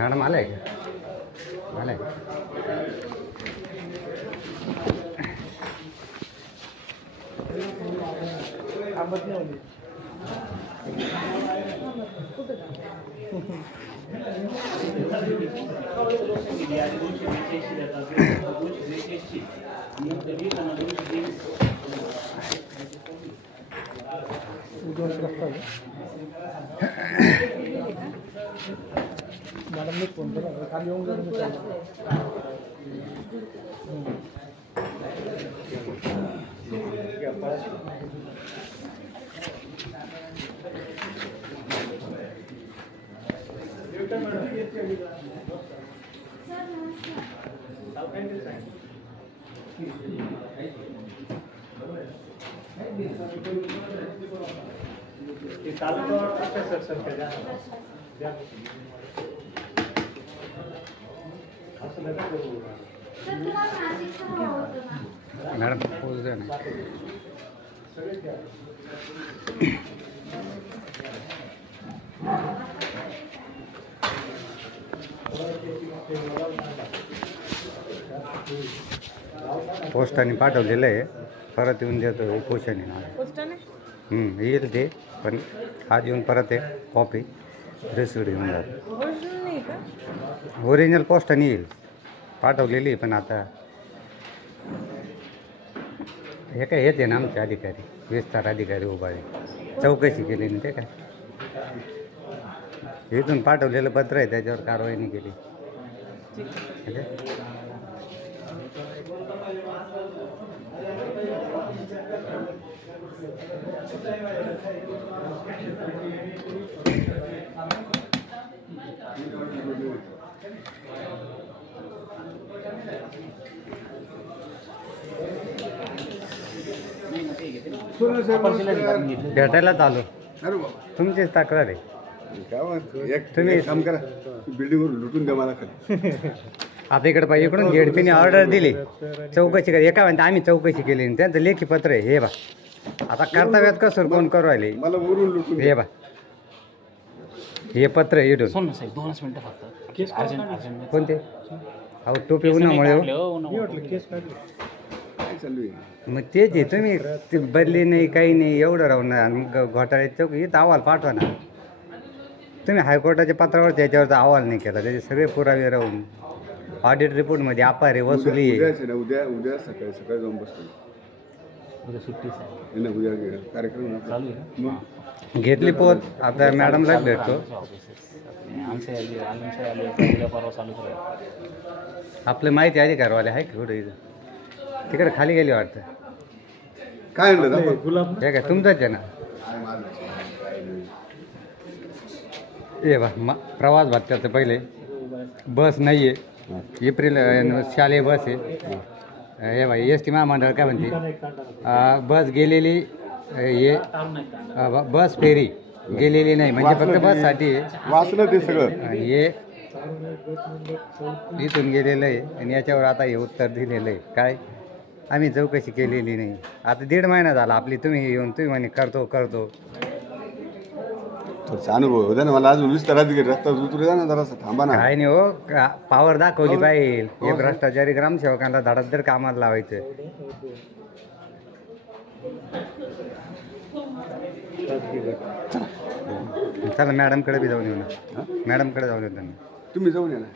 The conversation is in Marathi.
मॅडम आलाय का? आलाय मॅडमने फोन केला खाली येऊन जाऊन मॅडम पोच द्या ना. पोस्टाने पाठवलेलं आहे, परत येऊन देतो पोस्टाने ना. येईल ते, पण आज येऊन परत एक कॉपी रिसिप्ट घेऊन जातो. ओरिजिनल पोस्टाने येईल, पाठवलेली पण आता हे काय येते ना आमचे अधिकारी, विस्तार अधिकारी उभाळे, चौकशी केली ना ते काय इथून पाठवलेलं पत्र आहे त्याच्यावर कारवाई नाही केली. भेटायला आलो, तुमचीच तक्रार आहे. तुम्ही काम करा, बिल्डिंगवर लुटून द्या मला खाली. आता इकडे पाहिजे, इकडून झेडपीने ऑर्डर दिली चौकशी करा. एका म्हणते आम्ही चौकशी केली नाही, त्यांचं लेखी पत्र आहे. हे बा आता कर्तव्यात कसं कोण करू राहिले, मला वरून लुटून हे बा हे पत्र आहे इथून. 2 मिनिटं फक्त. कोणते? अहो टोपी उन्हामुळे काय चालू आहे? मग तेच आहे, तुम्ही ते बदली नाही काही नाही एवढं राहणार. मग घोटाळे चौकी इथं अहवाल पाठवा ना. तुम्ही हायकोर्टाच्या पत्रावर त्याच्यावरचा अहवाल नाही केला, त्याचे सगळे पुरावे राहून ऑडिट रिपोर्टमध्ये अपारे वसुली आहे. उद्या सकाळी जाऊन बसतो. उद्या सुट्टीच आहे. नाही, उद्या कार्यक्रम चालू आहे मग घेतली पोत. आता मॅडमला भेटतो. उद्या परवा चालूच राहील. आपलं माहिती अधिकारवाले आहे की कुठं इथं? तिकडे खाली गेली वाटतं. काय आणलं गुलाब? हे काय तुमचंच आहे ना? हे बा प्रवास भत्त्याचं पहिले बस नाही आहे, एप्रिल शालेय बस आहे. हे भाई एस टी महामंडळ काय म्हणते, बस गेलेली हे बस फेरी गेलेली नाही, म्हणजे फक्त बससाठी आहे. वाचलं ते सगळं. हे इथून गेलेलं आहे आणि याच्यावर आता हे उत्तर दिलेलं आहे. काय आम्ही चौकशी केलेली नाही. आता 1.5 महिना झाला आपली, तुम्ही येऊन तुम्ही म्हणे करतो थोडंसं अनुभव होता ना मला. अजून विस्तारात रस्ता उतरू द्या ना जरासं, थांबा ना. काय नाही हो, पावर दाखवली पाहिजे. एक भ्रष्टाचारी ग्रामसेवकांना धडाधड कामाला लावायचं. चला मॅडमकडे बी जाऊन येऊ ना. मॅडमकडे जाऊन येऊ त्यांना. तुम्ही जाऊन या ना.